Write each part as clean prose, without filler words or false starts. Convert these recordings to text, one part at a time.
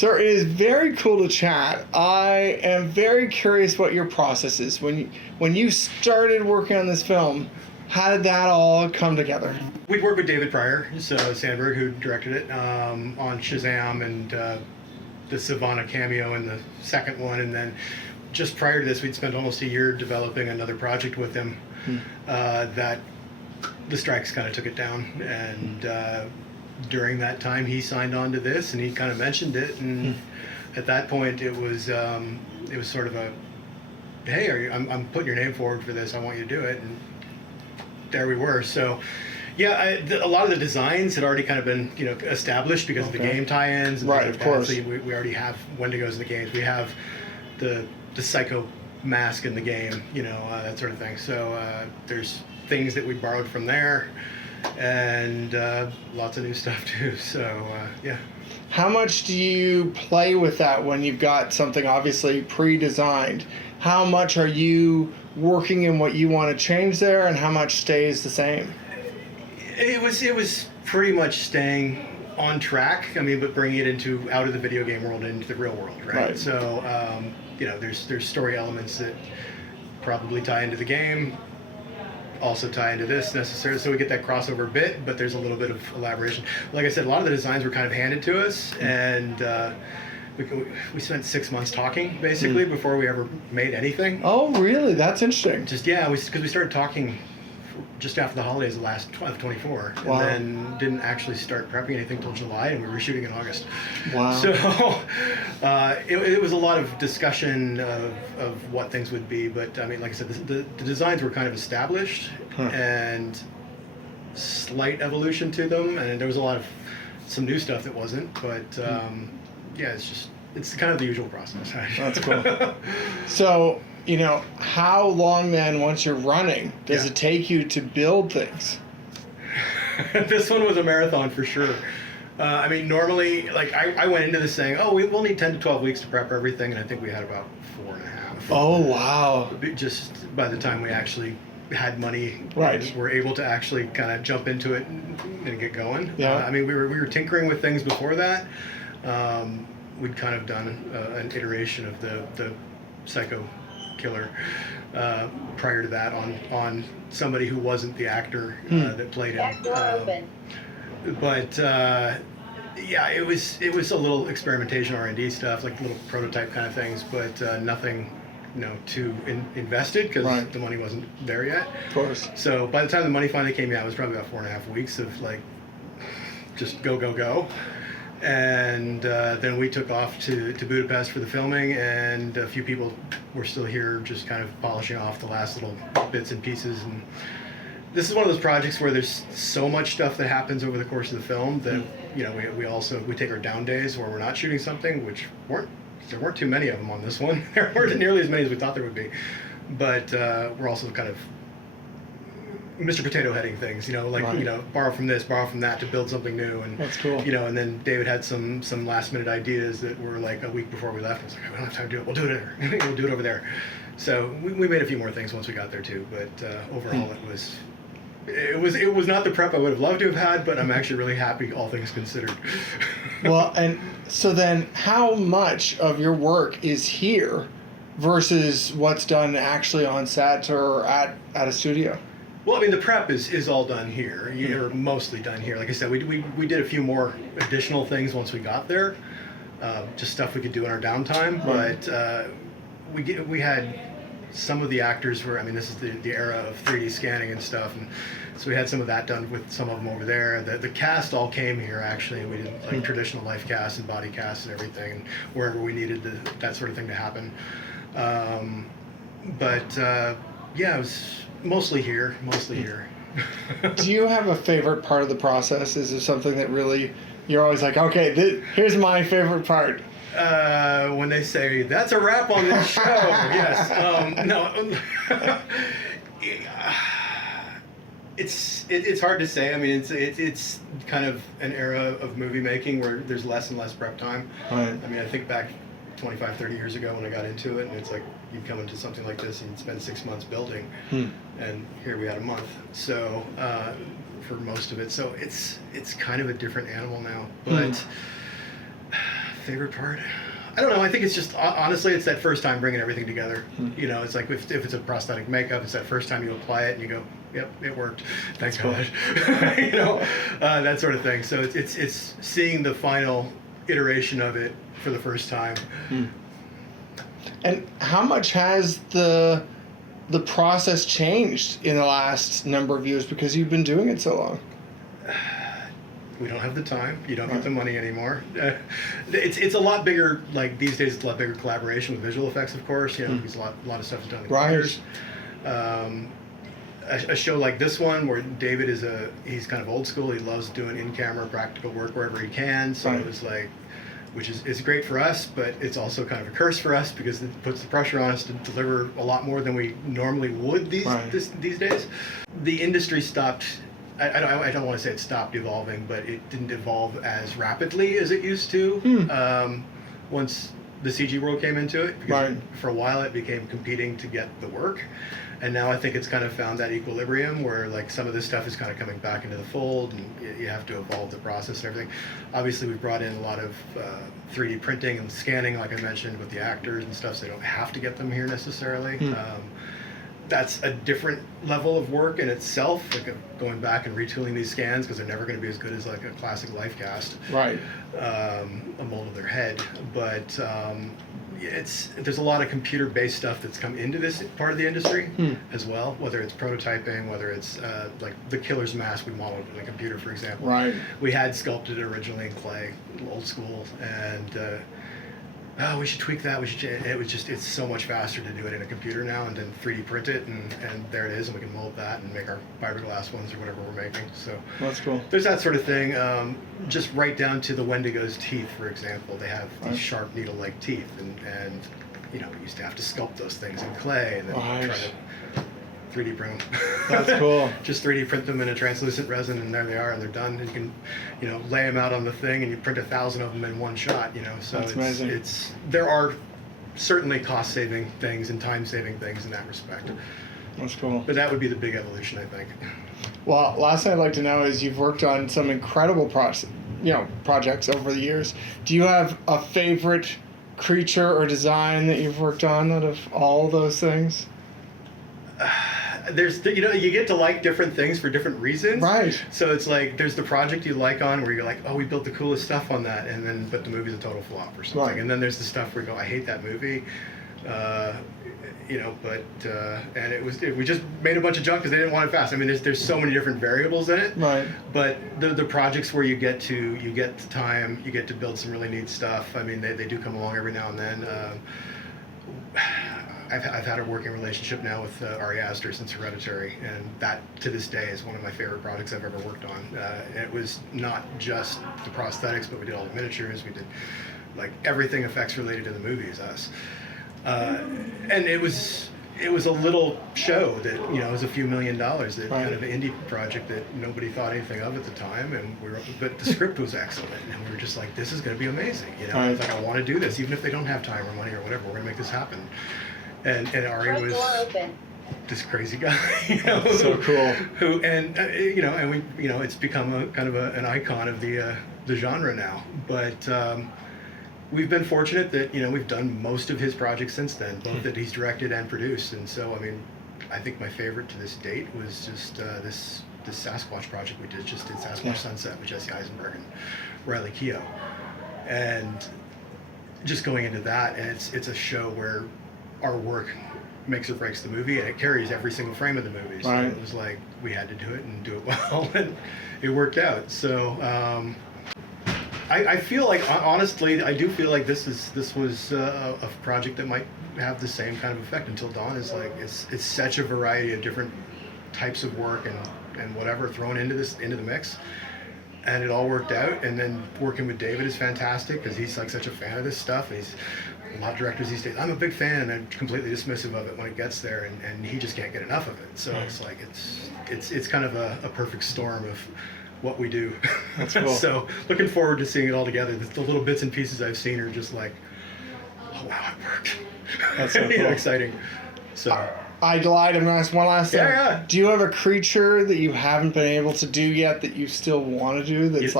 Sir, it is very cool to chat. I am very curious what your process is. When you started working on this film, how did that all come together? We'd worked with David Pryor, so Sandberg, who directed it, on Shazam and the Savannah cameo in the second one. And then just prior to this, we'd spent almost a year developing another project with him that the strikes kind of took it down. And during that time, he signed on to this, and he kind of mentioned it. And at that point, it was sort of a, hey, I'm putting your name forward for this. I want you to do it. And there we were. So, yeah, a lot of the designs had already kind of been, established because of the game tie-ins. And right, of course. So we already have Wendigos in the games. We have the Psycho mask in the game, that sort of thing. So there's things that we borrowed from there, and lots of new stuff too. So yeah. How much do you play with that when you've got something obviously pre-designed? How much are you working in what you want to change there, and how much stays the same? It was pretty much staying on track. I mean, but bringing it out of the video game world into the real world, right? So there's story elements that probably tie into the game, also tie into this necessarily, so we get that crossover bit, but there's a little bit of elaboration. Like I said, a lot of the designs were kind of handed to us, and we spent 6 months talking basically before we ever made anything. Oh, really? That's interesting. Just because we started talking just after the holidays of last 24, wow. And then didn't actually start prepping anything till July, and we were shooting in August. Wow. So it was a lot of discussion of what things would be, but I mean, like I said, the designs were kind of established, and slight evolution to them, and there was some new stuff that wasn't, but yeah, it's kind of the usual process. That's cool. So, how long then, once you're running, does it take you to build things? This one was a marathon for sure. I mean, normally, like, I went into this saying, we'll need 10 to 12 weeks to prep everything, and I think we had about 4.5. Oh, wow. Just by the time we actually had money, right, and were able to actually kind of jump into it and get going. Yeah. I mean, we were tinkering with things before that. We'd kind of done an iteration of the Psycho Killer prior to that on somebody who wasn't the actor that played him. But yeah, it was a little experimentation, R&D stuff, like little prototype kind of things, but nothing too invested, because the money wasn't there yet. Of course. So by the time the money finally came out, it was probably about 4.5 weeks of like just go. And then we took off to Budapest for the filming, and a few people were still here just kind of polishing off the last little bits and pieces. And this is one of those projects where there's so much stuff that happens over the course of the film that we take our down days where we're not shooting something, which there weren't too many of them on this one. There weren't nearly as many as we thought there would be, but we're also kind of Mr. Potato Heading things, borrow from this, borrow from that to build something new. And that's cool. And then David had some last minute ideas that were like a week before we left. I was like, we don't have time to do it. We'll do it there. We'll do it over there. So we made a few more things once we got there too. But overall, it was not the prep I would have loved to have had. But I'm actually really happy, all things considered. Well, and so then, how much of your work is here versus what's done actually on set or at a studio? Well, I mean, the prep is all done here. You're mostly done here. Like I said, we did a few more additional things once we got there, just stuff we could do in our downtime. But we had some of the actors were. I mean, this is the era of 3D scanning and stuff, and so we had some of that done with some of them over there. The cast all came here actually. We did like traditional life casts and body casts and everything, and wherever we needed that sort of thing to happen. Yeah, it was mostly here. Do you have a favorite part of the process? Is there something that really you're always like, okay, here's my favorite part? When they say that's a wrap on this show, yes. No, it's hard to say. I mean, it's kind of an era of movie making where there's less and less prep time. Right. I mean, I think back 25, 30 years ago when I got into it, and it's like you'd come into something like this and you'd spend 6 months building, and here we had a month. So for most of it, so it's kind of a different animal now. But Favorite part? I don't know. I think it's just honestly, it's that first time bringing everything together. You know, it's like if it's a prosthetic makeup, it's that first time you apply it and you go, "Yep, it worked. Thanks God." You know, that sort of thing. So it's seeing the final iteration of it for the first time. And how much has the process changed in the last number of years because you've been doing it so long? We don't have the time. You don't get the money anymore. It's a lot bigger. Like these days, it's a lot bigger collaboration with visual effects, of course. You know, because a lot of stuff is done in computers. A show like this one, where David he's kind of old school. He loves doing in-camera practical work wherever he can. So it was like, which is great for us, but it's also kind of a curse for us because it puts the pressure on us to deliver a lot more than we normally would these days. The industry stopped. I don't want to say it stopped evolving, but it didn't evolve as rapidly as it used to once the CG world came into it. Because for a while it became competing to get the work. And now I think it's kind of found that equilibrium where like some of this stuff is kind of coming back into the fold and you have to evolve the process and everything. Obviously we've brought in a lot of 3D printing and scanning, like I mentioned, with the actors and stuff, so they don't have to get them here necessarily. That's a different level of work in itself, like going back and retooling these scans because they're never going to be as good as like a classic life cast, a mold of their head. But there's a lot of computer-based stuff that's come into this part of the industry as well, whether it's prototyping, whether it's like the killer's mask we modeled in a computer, for example. We had sculpted it originally in clay, old school, and we should tweak that. It's so much faster to do it in a computer now and then 3D print it and there it is, and we can mold that and make our fiberglass ones or whatever we're making. So that's cool. There's that sort of thing. Just right down to the Wendigo's teeth, for example. They have these sharp needle-like teeth, and you know, we used to have to sculpt those things in clay and then try to 3D print them. That's cool. Just 3D print them in a translucent resin, and there they are, and they're done. And you can, you know, lay them out on the thing, and you print 1,000 of them in one shot. You know, so that's amazing. There are certainly cost-saving things and time-saving things in that respect. That's cool. But that would be the big evolution, I think. Well, last thing I'd like to know is you've worked on some incredible projects over the years. Do you have a favorite creature or design that you've worked on out of all those things? You get to like different things for different reasons. So it's like there's the project you like on where you're like, oh, we built the coolest stuff on that, but the movie's a total flop or something. And then there's the stuff where you go, I hate that movie. We just made a bunch of junk because they didn't want it fast. I mean, there's so many different variables in it. But the projects where you get the time, you get to build some really neat stuff. I mean, they do come along every now and then. I've had a working relationship now with Ari Aster since Hereditary, and that to this day is one of my favorite projects I've ever worked on. It was not just the prosthetics, but we did all the miniatures. We did like everything effects related to the movies. And it was a little show that, you know, it was a few $1 million, that kind of an indie project that nobody thought anything of at the time, but the script was excellent, and we were just like, this is going to be amazing. You know, it's like, I want to do this, even if they don't have time or money or whatever. We're going to make this happen. And Ari was this crazy guy, you know, so cool. It's become a kind of an icon of the genre now. But we've been fortunate that, you know, we've done most of his projects since then, both that he's directed and produced. And so, I mean, I think my favorite to this date was just this Sasquatch project we did Sasquatch Sunset with Jesse Eisenberg and Riley Keough. And just going into that, and it's a show where our work makes or breaks the movie, and it carries every single frame of the movie. So it was like we had to do it and do it well, and it worked out. So I feel like, honestly, I do feel like this was a project that might have the same kind of effect. Until Dawn is like it's such a variety of different types of work and whatever thrown into the mix. And it all worked out, and then working with David is fantastic because he's like such a fan of this stuff. And a lot of directors these days, I'm a big fan, and I'm completely dismissive of it when it gets there, and he just can't get enough of it. So it's like it's kind of a perfect storm of what we do. That's cool. So looking forward to seeing it all together. The little bits and pieces I've seen are just like, oh wow, it worked. That's so cool. Exciting. So I lied. I'm gonna ask one last thing. Yeah. Do you have a creature that you haven't been able to do yet that you still want to do? That's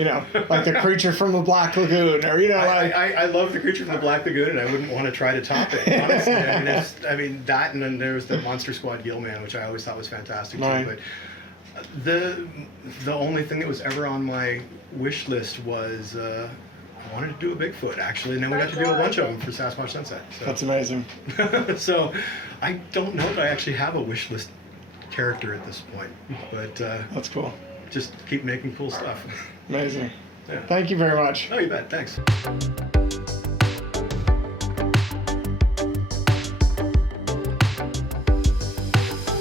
You know, like the creature from the Black Lagoon, or I love the creature from the Black Lagoon, and I wouldn't want to try to top it. Honestly, I mean that, and then there was the Monster Squad Gillman, which I always thought was fantastic right. too. But the only thing that was ever on my wish list was I wanted to do a Bigfoot actually, and then we got to do a bunch of them for Sasquatch Sunset. So. That's amazing. So I don't know that I actually have a wish list character at this point, but that's cool. Just keep making cool stuff. Amazing. Yeah. Thank you very much. Oh, you bet. Thanks.